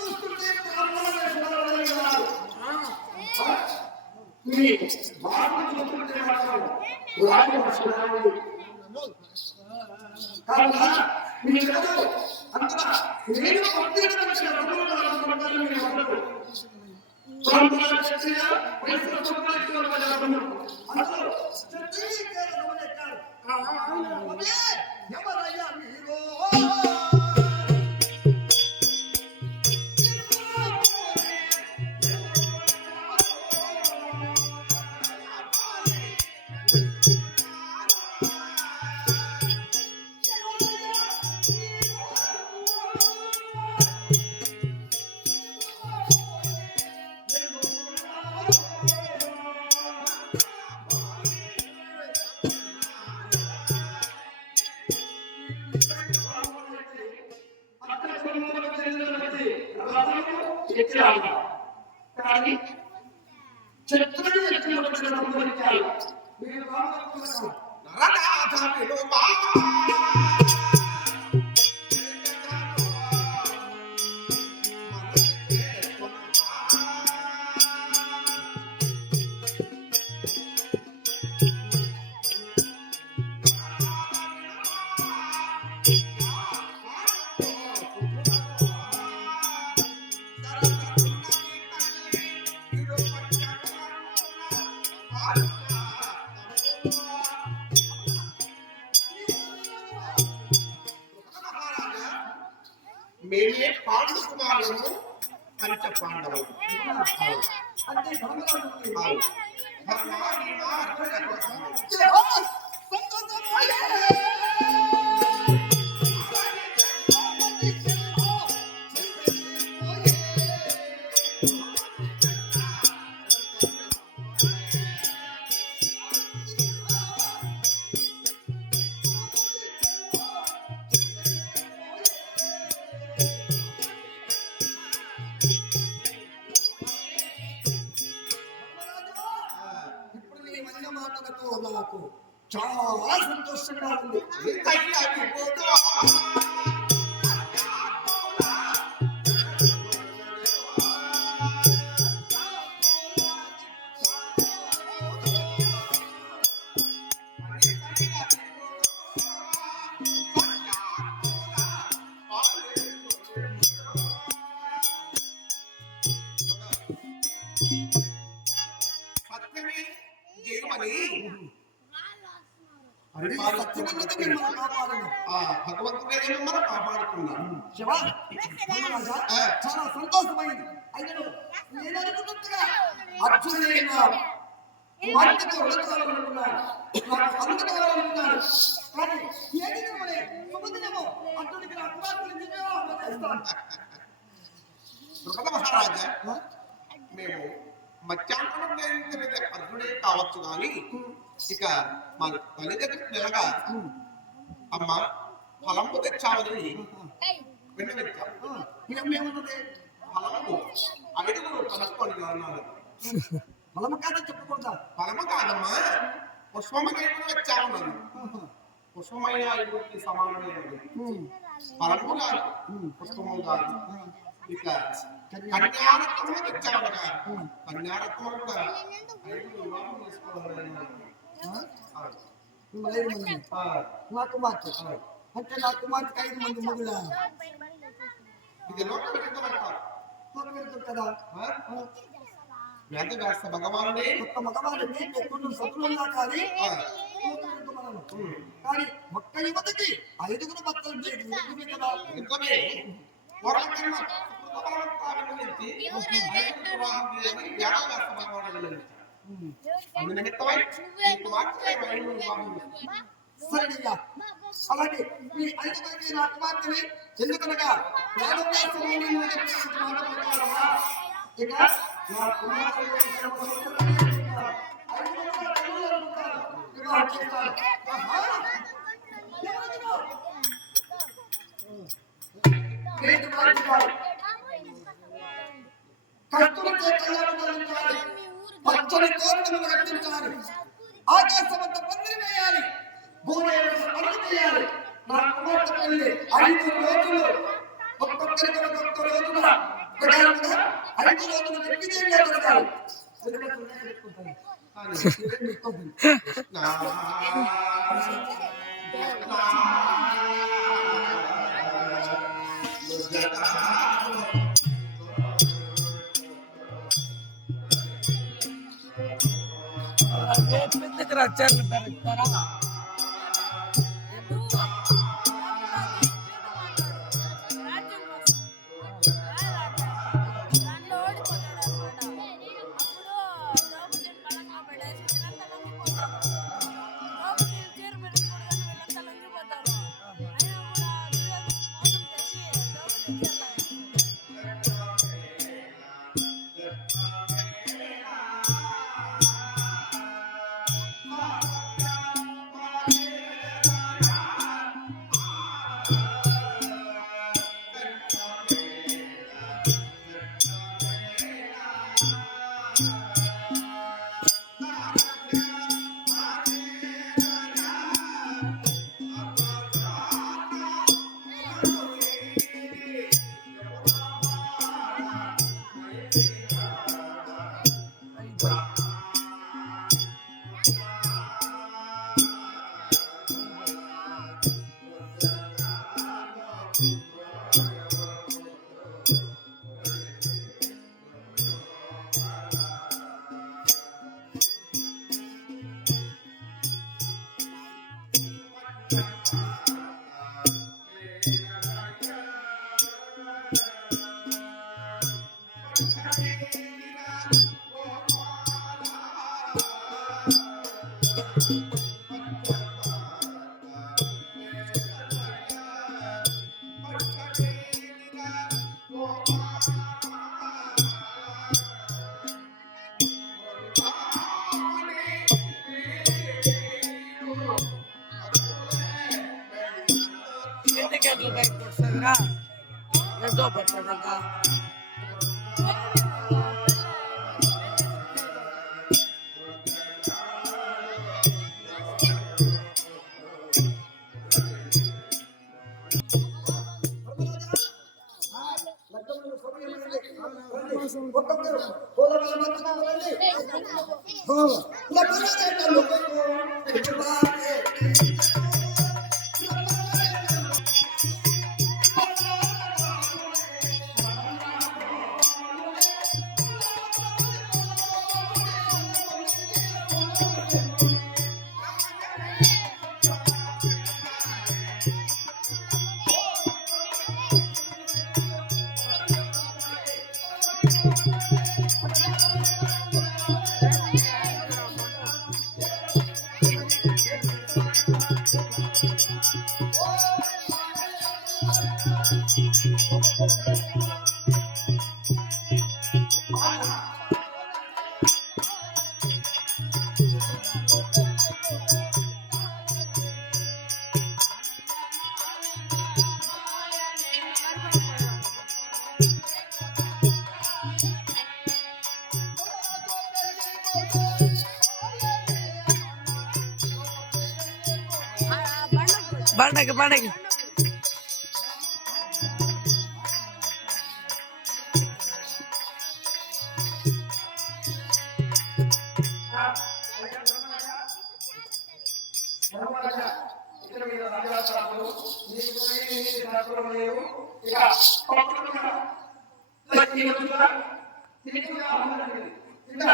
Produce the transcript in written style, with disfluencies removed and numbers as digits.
చూస్తుంటే మీ వాటిని చూస్తుంటే మాత్రం రాజు వస్తున్నాడు కావున మీరు అంతా నేను పంపించిన ఎవరయ్యా మీరు కానీ చెట్టు మేమే పాండు కుమారులను పంచ పాండవులు నాకు చాలా సంతోషంగా ఉంది. భగవంతుడే మనం కాపాడుకున్నాం. చాలా సంతోషమైంది. అయినను నేను అనుకున్నట్టుగా అర్జునుడైన వాటితో ఉడకాలనుకున్నాను, అందుకోవాలనుకున్నాను. కానీ ఏది శుభదినమో అర్జునుడికి నా కుమార్తెలు మహారాజా, మేము మధ్యాహ్నం అర్జునుడే కావచ్చు కానీ ఇక మా తల్లి దగ్గరికి వెళ్ళగా అమ్మ ఫలంపు తెచ్చామని విన్నవించాము. ఫలము ఐదుగురు కలుసుకొని అన్నారు. ఫలము కాదని చెప్పకూడదా? ఫలము కాదమ్మా, పుష్పమై వచ్చాము నన్ను. పుష్పమైన ఐదుగురికి సమానమైనది. ఫలము కాదు, పుష్పము కాదు. ఇక కన్యారత్నము తెచ్చాము కదా, కన్యారత్నము కూడా ఐదుగురు వివాహం చేసుకోవాలని నా కుమార్తె అంటే నా కుమార్తెకి 5 మంది మొదల ఇది లోక కదా. వేదవ్యాస భగవానుడే ఒక్క మగవాడిని ఎక్కువ శత్రువులా కానీ కానీ ఒక్క యువతకి 5గురు భర్తలు కదా. ఎందుకనే వేదవ్యాస భగవానుడు సరేనయ్యా, అలాగే మీ 5 మంది నా కుమార్తెని ఎందుకనగా ఇక నా కుమార్తె పచ్చని కోరికలను రక్షించాలి, ఆకాశమంత పందిరి వేయాలి, భూమి అడుగు చేయాలి. నా కుమార్తె పెళ్లి 5 రోజులు ఒక్కొక్కరికి ఒక్కొక్క రోజున ప్రధానంగా 5 రోజులు వ్యక్తిగా జరగాలి. ఎందుకు రచ్చర్లు పెరుగుతారా? ఎంతో పట్టదంగా ఒక్కొక్కరు సోదరుల మధ్యన రండి. పండగ పండగ ఇంత